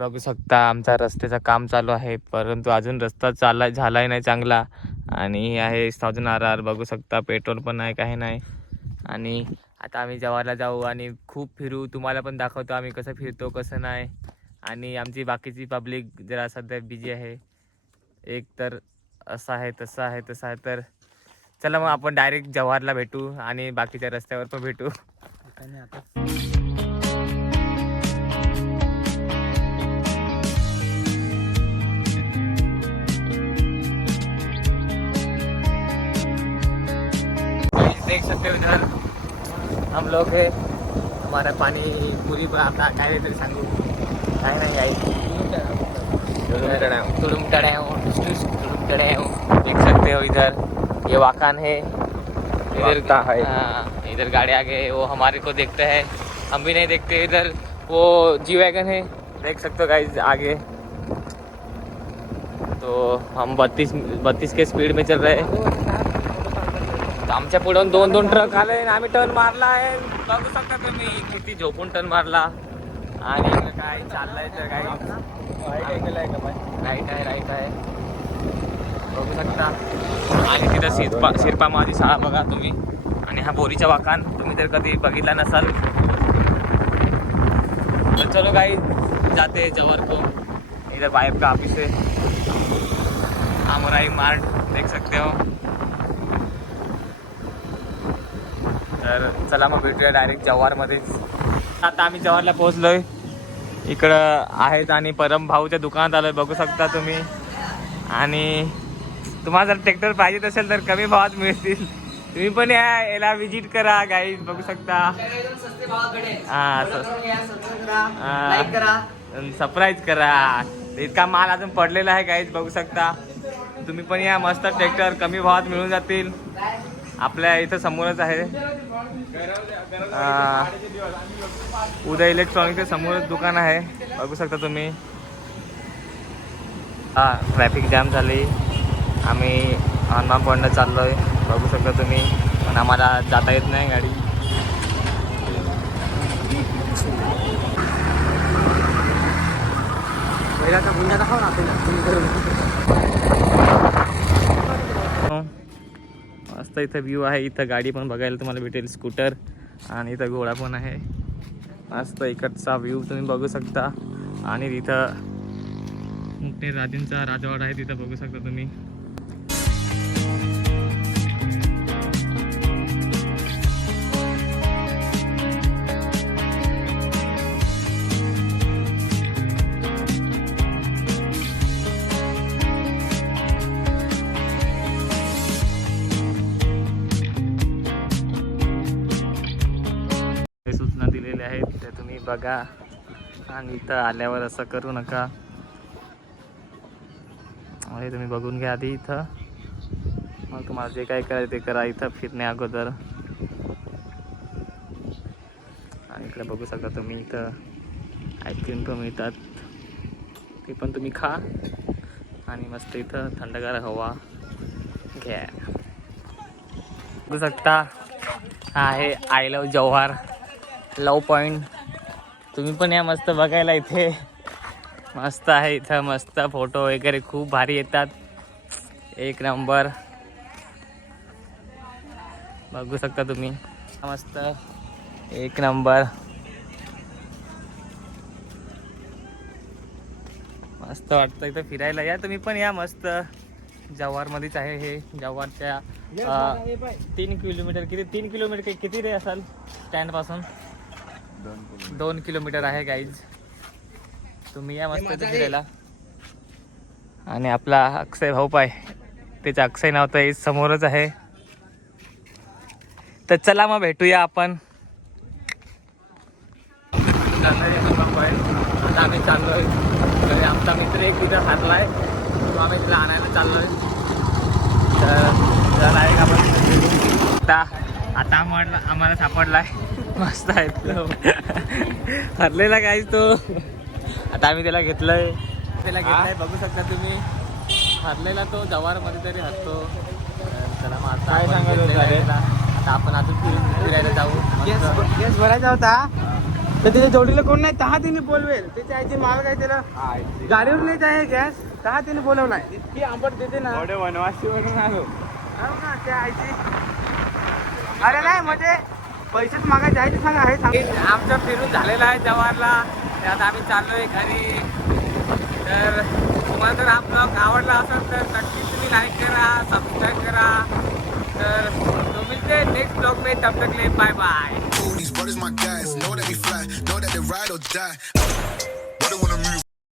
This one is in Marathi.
बघू शकता आमचा रस्त्याचं काम चालू आहे, परंतु अजून रस्ता झालाय नाही चांगला. आणि हे आहे 1000 RR. बघू शकता पेट्रोल पण नाही, काही नाही. आणि आता आम्ही जव्हारला जाऊ आणि खूप फिरू, तुम्हाला पण दाखवतो आम्ही कसं फिरतो कसं नाही. आणि आमची बाकीची पब्लिक जरा सध्या बिझी आहे. एक तर असं आहे तसं आहे तसं आहे. तर चला मग आपण डायरेक्ट जव्हारला भेटू आणि बाकीच्या रस्त्यावर पण भेटू. देख सकते हो इधर हम लोग है, हमारा पानी पूरी आता काय तरी सांगू काय नाही आई तुरुम टड़े हूँ। देख सकते हो इधर ये वाकान है, इधर इधर गाड़ी आगे वो हमारे को देखते हैं, हम भी नहीं देखते। इधर वो जी वैगन है, देख सकते हो गाइस आगे। तो हम 32 के स्पीड में चल रहे हैं. आमच्या पुढे 2 ट्रक आले आणि आम्ही टर्न मारला आहे. बघू शकता तुम्ही किती झोपून टर्न मारला. आणि काय चाललंय तर काय राईट आहे बघू शकता. आणि तिथं शिरपा माझी शाळा बघा तुम्ही. आणि हा बोरीचा वाकान तुम्ही तर कधी बघितला नसाल. तो चलो गाइस जाते हैं जव्हार को. इधर पाइप का ऑफिस है, आमराई मार्ट देख सकते हो. तर चला मग भेटूया डायरेक्ट जव्हारमध्येच. आता आम्ही जव्हारला पोहोचलोय. इकडं आहेत आणि परम भाऊच्या दुकानात आलोय बघू शकता तुम्ही. आणि तुम्हाला जर ट्रॅक्टर पाहिजे असेल तर कमी भावात मिळतील. तुम्ही पण याला विजिट करा गाईज बघू शकता. सरप्राईज करा. इतका माल अजून पडलेला आहे गाईज बघू शकता. तुम्ही पण या, मस्त ट्रॅक्टर कमी भावात मिळून जातील. आपल्या इथं समोरच आहे उदय इलेक्ट्रॉनिकच्या समोरच दुकान आहे बघू शकता तुम्ही. ट्रॅफिक जाम झाली. आम्ही हनुमान पॉईंटला चाललोय बघू शकता तुम्ही, पण आम्हाला जाता येत नाही गाडी. मस्त इथं व्ह्यू आहे. इथं गाडी पण बघायला तुम्हाला भेटेल, स्कूटर. आणि इथं घोडा पण आहे. मस्त इकडचा व्ह्यू तुम्ही बघू शकता. आणि तिथं मोठे राजेंचा राजवाडा आहे, तिथं बघू शकता तुम्ही. सूचना दिलेल्या आहेत त्या तुम्ही बघा. आणि इथं आल्यावर असं करू नका, हे तुम्ही बघून घ्या आधी इथं. मग तुम्हाला जे काय करायचं ते करा इथं फिरण्या अगोदर. आणि इकडे बघू शकता तुम्ही, इथं आईस्क्रीम पण मिळतात, ते पण तुम्ही खा. आणि मस्त इथं थंडगार हवा घ्या बघू शकता. हा आहे I love Jawhar love point. तुम्ही पण या मस्त बघायला. इथे मस्त आहे, इथं मस्त फोटो वगैरे खूप भारी येतात. एक नंबर बघू शकता तुम्ही, मस्त एक नंबर. मस्त वाटतं इथं फिरायला. या तुम्ही पण या, मस्त जव्हारमध्येच आहे हे. जव्हारच्या 3 किलोमीटर किती 3 किलोमीटर किती रे असाल स्टँडपासून? 2 किलोमीटर आहे गाईज. तुम्ही या मस्त फिरायला. आणि आपला अक्षय भाऊ पाय, त्याचं अक्षय नाव तर समोरच आहे. तर चला मग भेटूया आपण. आता आम्ही चाललोय घरी. आमचा मित्र एक तिथं हरलाय, तो आम्ही तिला आणायला चाललोय. तर आहे आपण आता आम्हाला सापडलाय. मस्त आहे हरलेला काहीच तो. आता आम्ही त्याला घेतलंय बघू शकता तुम्ही. हरलेला तो जव्हारमध्ये तरी हरतो. चला मग आता काय सांगायचं, आता आपण अजून फिरायला जाऊ. गॅस भरायचा होता. तर त्याच्या जोडीला कोण नाही तहा तिने बोलवेल. त्याची आईची माल काय त्याला गाडीवर नाही आहे गॅस तहा तिने बोलवलाय. इतकी आंबट देते ना. वनवासी वरून आलो. हो ना त्या आईची. अरे नाही म्हणजे पैसेच मागायचे आहे ते सांगा आहे सांग. आमचं फिरून झालेलं आहे जवाहरला. त्यात आम्ही चाललोय घरी. तर तुम्हाला जर हा ब्लॉग आवडला असेल तर नक्कीच तुम्ही लाईक करा, सबस्क्राईब करा. तर तो मिळते नेक्स्ट ब्लॉग में. तब तक ले bye bye. These brothers my guys, know that we fly, know that they ride or die.